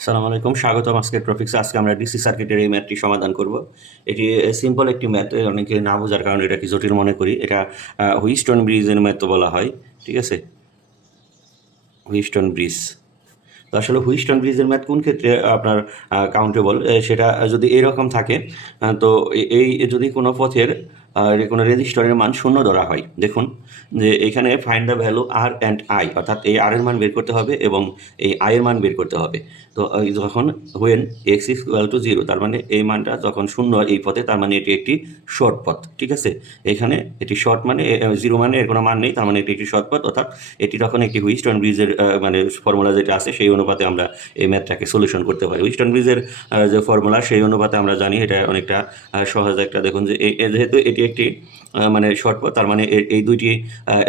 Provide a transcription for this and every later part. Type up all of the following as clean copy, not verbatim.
আসসালামু আলাইকুম, স্বাগতম আজকের টপিক্সে। আজকে আমরা ডিসি সার্কিটের এই ম্যাথটি সমাধান করব। এটি সিম্পল একটি ম্যাথ, অনেকে না বোঝার কারণে এটাকে জটিল মনে করি। এটা হুইস্টন ব্রিজের ম্যাথ বলা হয়, ঠিক আছে, হুইস্টন ব্রিজ। তো আসলে হুইস্টন ব্রিজের ম্যাথ কোন ক্ষেত্রে আপনার কাউন্টেবল, সেটা যদি এরকম থাকে, তো এই যদি কোনো পথের কোনো রেজিস্টরের মান শূন্য ধরা হয়, দেখুন যে এখানে find the value R and I, অর্থাৎ এই আর এর মান বের করতে হবে এবং এই আই এর মান বের করতে হবে। তো যখন when x is equal to zero, তার মানে এই মানটা যখন শূন্য এই পথে, তার মানে এটি একটি শর্ট পথ, ঠিক আছে। এখানে এটি শর্ট মানে জিরো মানে এর কোনো মান নেই, তার মানে এটি একটি শর্ট পথ, অর্থাৎ এটি তখন একটি হুইস্টন ব্রিজের মানে ফর্মুলা যেটা আছে সেই অনুপাতে আমরা এই ম্যাথটাকে সলিউশন করতে পারি। হুইস্টন ব্রিজের যে ফর্মুলা সেই অনুপাতে আমরা জানি এটা অনেকটা সহজ একটা। দেখুন যে যেহেতু এটি একটি মানে শর্ট পথ, তার মানে এই দুইটি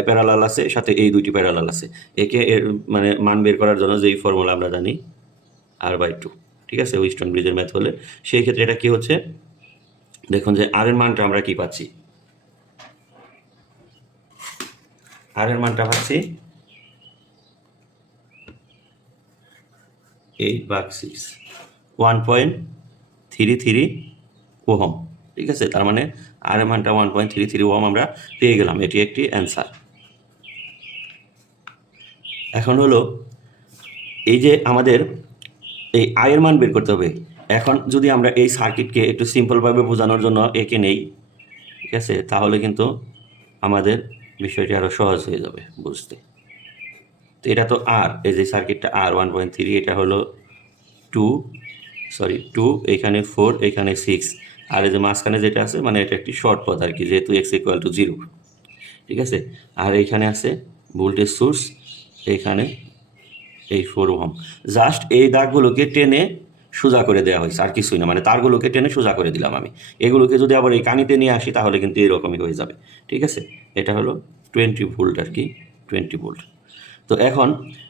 প্যারালাল আছে, সাথে এই দুইটি প্যারালাল আছে। একে এর মানে মান বের করার জন্য যেই ফর্মুলা আমরা জানি r/2, ঠিক আছে, হুইস্টন ব্রিজের ম্যাথ হলে সেই ক্ষেত্রে এটা কি হচ্ছে, দেখুন যে আর এর মানটা আমরা কি পাচ্ছি, আর এর মানটা পাচ্ছি 8/6, 1.33 ওহম, ঠিক আছে। তার মানে আর এর মানটা 1.33 ওহম আমরা পেয়ে গেলাম। এটি একটি অ্যান্সার। এখন হলো এই যে আমাদের এই আয়ের মান বের করতে হবে। এখন যদি আমরা এই সার্কিটকে একটু সিম্পলভাবে বোঝানোর জন্য একে নেই, ঠিক আছে, তাহলে কিন্তু আমাদের বিষয়টি আরও সহজ হয়ে যাবে বুঝতে। তো এটা তো আর, এই যে সার্কিটটা আর 1.3, এটা হলো 2, এখানে 4, এখানে 6, আর এই যে মাঝখানে যেটা আছে মানে এটা একটি শর্ট পথ আর কি, যেহেতু এক্স ইকুয়াল টু 0, ঠিক আছে। আর এইখানে আছে ভোল্টেজ সোর্স, এখানে এই 4 ওহম। জাস্ট এই দাগগুলোকে টেনে সোজা করে দেওয়া হয়েছে, আর কিছুই না, মানে তারগুলোকে টেনে সোজা করে দিলাম আমি। এগুলোকে যদি আবার এই কানিতে নিয়ে আসি তাহলে কিন্তু এরকমই হয়ে যাবে, ঠিক আছে। এটা হলো 20 ভোল্ট আর কি, 20 ভোল্ট। তো এখন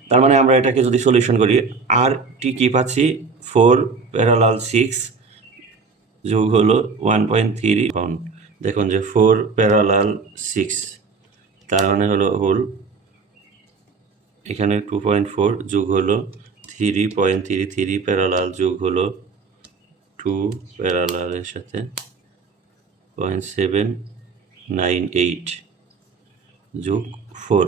তার মানে আমরা এটাকে যদি সলিউশন করি, আর টি কী পাচ্ছি, 4 প্যারালাল 6 যোগ হলো 1.3 পাউন্ড। দেখুন যে 4 প্যারালাল 6, তার মানে হলো হোল, এখানে 2.4 যোগ হলো 3.33 প্যারালাল যোগ হলো 2 প্যারালালের সাথে 0.798 যোগ 4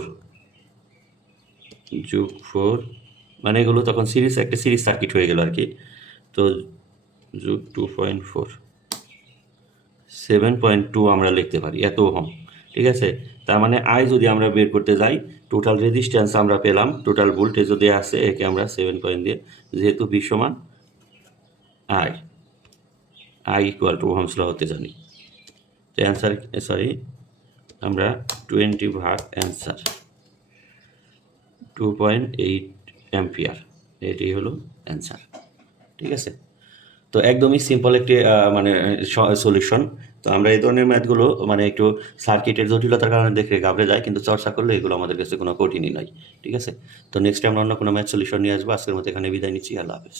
মানে এগুলো তখন একটা সিরিজ সার্কিট হয়ে গেল আর কি। তো যোগ 2.4, 7.2 আমরা লিখতে পারি, এত ওহম, ঠিক আছে। তার মানে আই যদি আমরা বের করতে যাই, টোটাল রেজিস্ট্যান্স আমরা পেলাম, টোটাল ভোল্টেজ যদি আসে একে আমরা 7 পয়েন্ট দিয়ে, যেহেতু ভি সমান I equal to Ohm's law হতে জানি, তো অ্যান্সার আমরা 20 ভাগ অ্যান্সার 2.8 অ্যাম্পিয়ার, এটি হলো অ্যান্সার, ঠিক আছে। তো একদমই সিম্পল একটি মানে সলিউশন। তো আমরা এই ধরনের ম্যাথগুলো মানে একটু সার্কিটের জটিলতার কারণে দেখে ঘাবড়ে যায়, কিন্তু চর্চা করলে এগুলো আমাদের কাছে কোনো কঠিনই নয়, ঠিক আছে। তো নেক্সট টাইম অন্য কোনো ম্যাথ সলিউশন নিয়ে আসবো। আজকের মতো এখানে বিদায় নিচ্ছি। আল্লাহ হাফেজ।